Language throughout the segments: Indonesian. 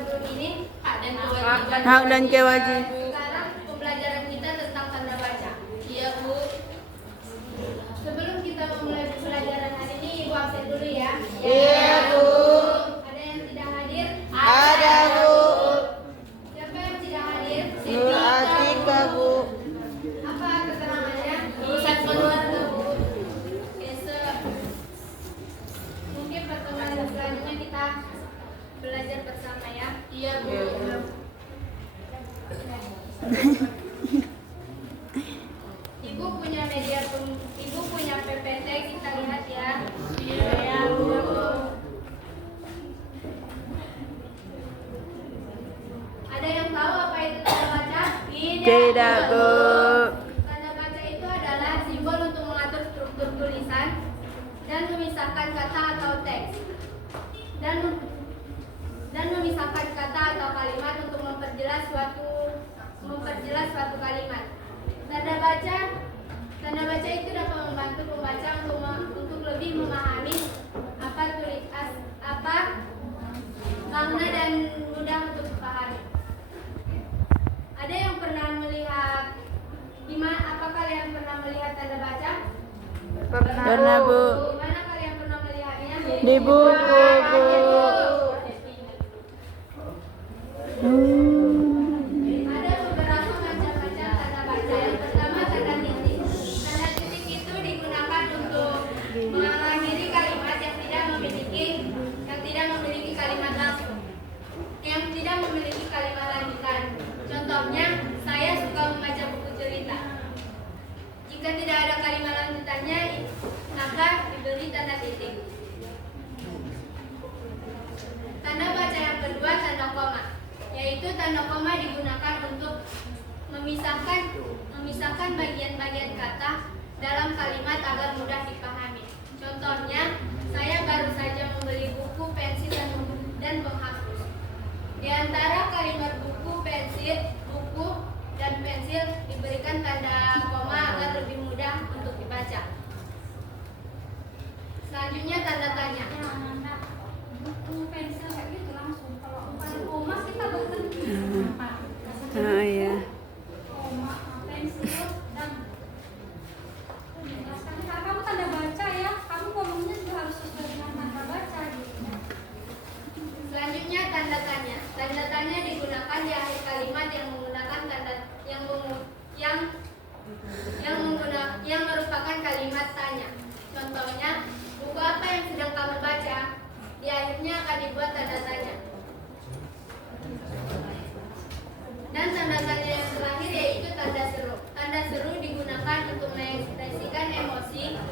sebelum ini Hak dan kewajiban. Sekarang pembelajaran kita tentang tanda baca. Iya, Bu. Sebelum kita memulai pembelajaran hari ini, Ibu absen dulu ya. Iya, Bu. Ada yang tidak hadir? Ada, Bu. Siapa yang tidak hadir? Nur Atika, Bu. Apa keterangannya? Urusan keluarga, Bu. Besok. Mungkin pertemuan selanjutnya kita belajar bersama ya. Iya, Bu. Ibu punya Ibu punya PPT, kita lihat ya. Iya, Bu. Ada yang tahu apa itu tanda baca? Tidak, Bu. Tanda baca itu adalah simbol untuk mengatur struktur tulisan dan memisahkan kata atau teks. Dan memisahkan kata atau kalimat untuk memperjelas suatu kalimat. Tanda baca itu dapat membantu pembaca untuk lebih memahami apa makna dan mudah untuk dipahami. Ada yang pernah melihat apa kalian pernah melihat tanda baca? Pernah, Bu. Di mana kalian pernah melihatnya? Di buku, Bu. Ada beberapa macam-macam tanda baca. Yang pertama tanda titik. Tanda titik itu digunakan untuk mengakhiri kalimat yang tidak memiliki kalimat langsung, yang tidak memiliki kalimat lanjutan. Contohnya, saya suka membaca buku cerita. Jika tidak ada kalimat lanjutannya, maka diberi tanda titik. Tanda baca yang kedua tanda koma, yaitu tanda koma digunakan untuk memisahkan bagian-bagian kata dalam kalimat agar mudah dipahami. Contohnya, saya baru saja membeli buku, pensil, dan penghapus. Di antara kalimat buku, dan pensil diberikan tanda koma agar lebih mudah untuk dibaca. Selanjutnya tanda tanya. Buku, pensil kayak gitu langsung. Kalau bukan koma kita berhenti. Oh iya. Koma, pensil, dan karena kamu tanda baca ya, kamu ngomongnya juga harus sesuai dengan tanda baca gitu. Selanjutnya tanda tanya. Tanda tanya digunakan di akhir kalimat yang menggunakan tanda yang merupakan kalimat tanya. Contohnya, buku apa yang sedang kamu baca? Di akhirnya akan dibuat tanda tanya. Dan tanda tanya yang terakhir yaitu tanda seru. Tanda seru digunakan untuk mengekspresikan emosi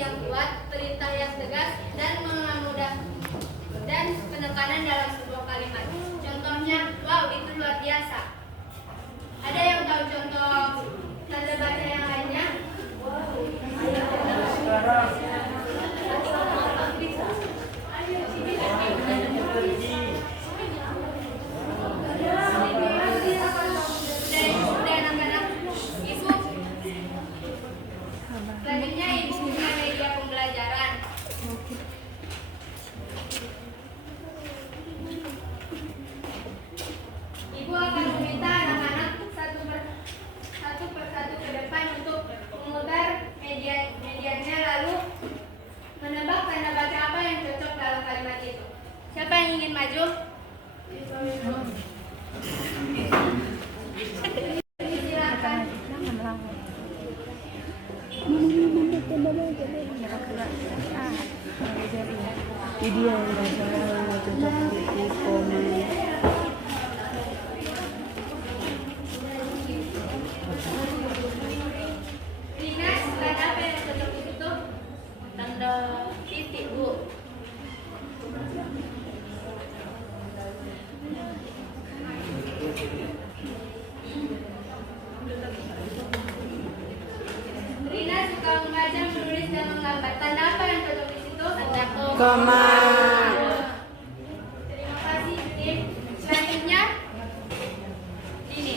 yang kuat, perintah yang tegas, dan penekanan dalam sebuah kalimat. Contohnya, wow, itu luar biasa. Ada yang tahu contoh tanda baca yang lainnya? Selanjutnya Ibu punya media pembelajaran. Ibu akan meminta anak-anak satu persatu ke depan untuk memutar medianya lalu menebak tanda baca apa yang cocok dalam kalimat itu. Siapa yang ingin maju? Silakan. Ini dia yang cocok buku koma. Rina, tanda apa yang cocok itu tuh? Tanda titik, Bu. Rina suka membaca, menulis, dan menggambar. Tanda apa yang cocok di situ? Tanda Koma. Terima kasih, Tim. Selanjutnya, ini.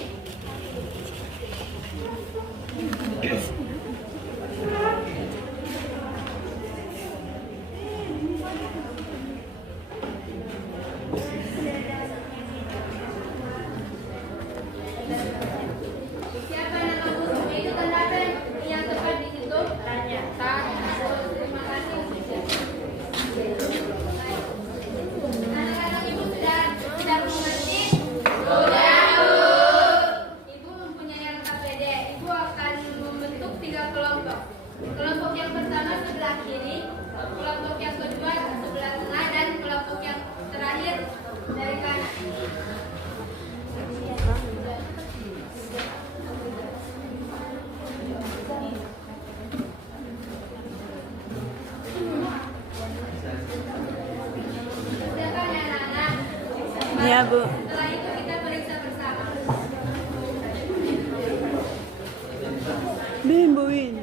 Silakan ya anak-anak. Iya, Bu. Setelah itu kita periksa bersama. Bim, Bu Win.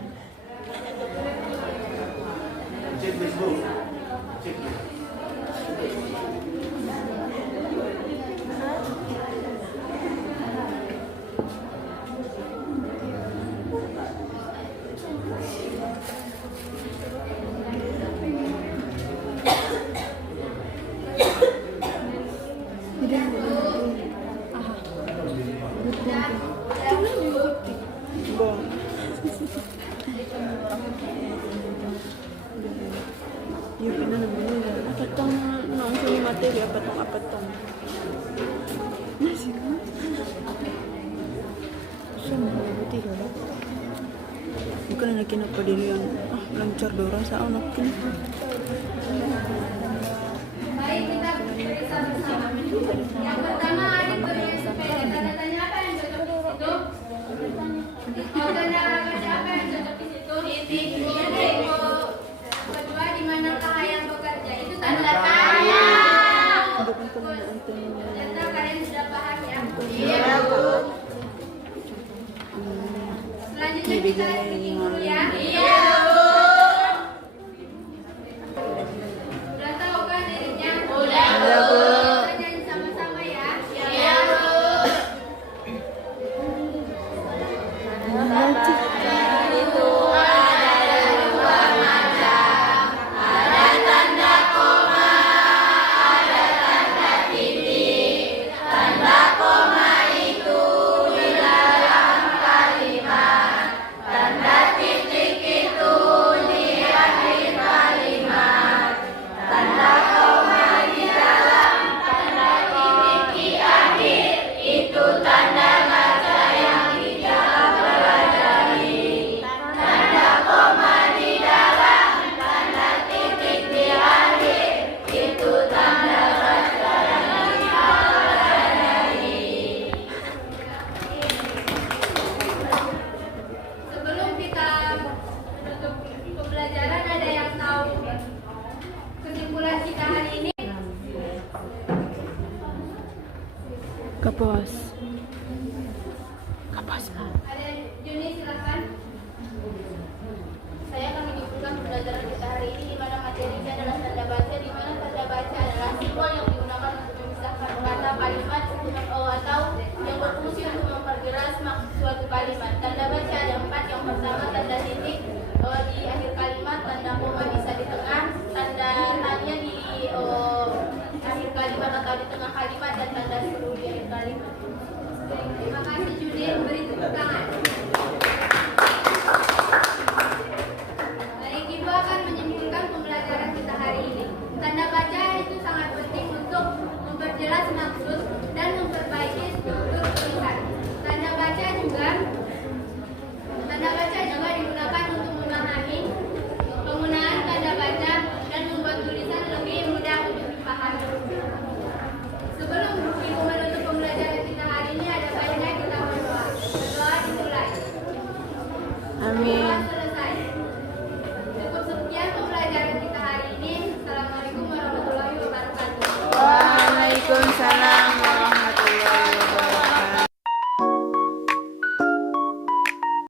Bong. Iya benar namanya. Apa tong nongkrong di materi apa tong? Masih kan? Sama berarti kalau. Bukan lagi apa diri yang lancar dorong sa anak kini. Baik, kita periksa bersama. Yang pertama, Adit bermain sepeda. Tanda tanya apa yang cocok di situ? Oh, tanda baca apa yang cocok di situ? Titik. Iya, deh, Bu. Kedua, di manakah ayam bekerja? Itu tanda tanya. Ternyata kalian sudah paham ya? Iya, Bu. Selanjutnya kita bikin dulu ya. Iya, Bu. Sudah tahu kan dirinya? Udah, Bu. Kita nyanyi sama-sama ya. Iya, Bu. Sebelum kita tutup pembelajaran, ada yang tahu kesimpulan kita hari ini? Kapuas. Kapuas, Pak. Ada Juni, silakan. Saya akan menyimpulkan pembelajaran kita hari ini, di mana materinya adalah tanda baca, di mana tanda baca adalah simbol yang digunakan untuk memisahkan kata kalimat atau yang berfungsi untuk memperjelas maksud suatu kalimat. Tanda baca ada 4. Yang pertama, tanda titik di akhir kalimat, tanda koma bisa di tengah, tanda tanya di akhir kalimat atau di tengah kalimat, dan tanda seru di akhir kalimat. Terima kasih Judit, beri tepuk tangan.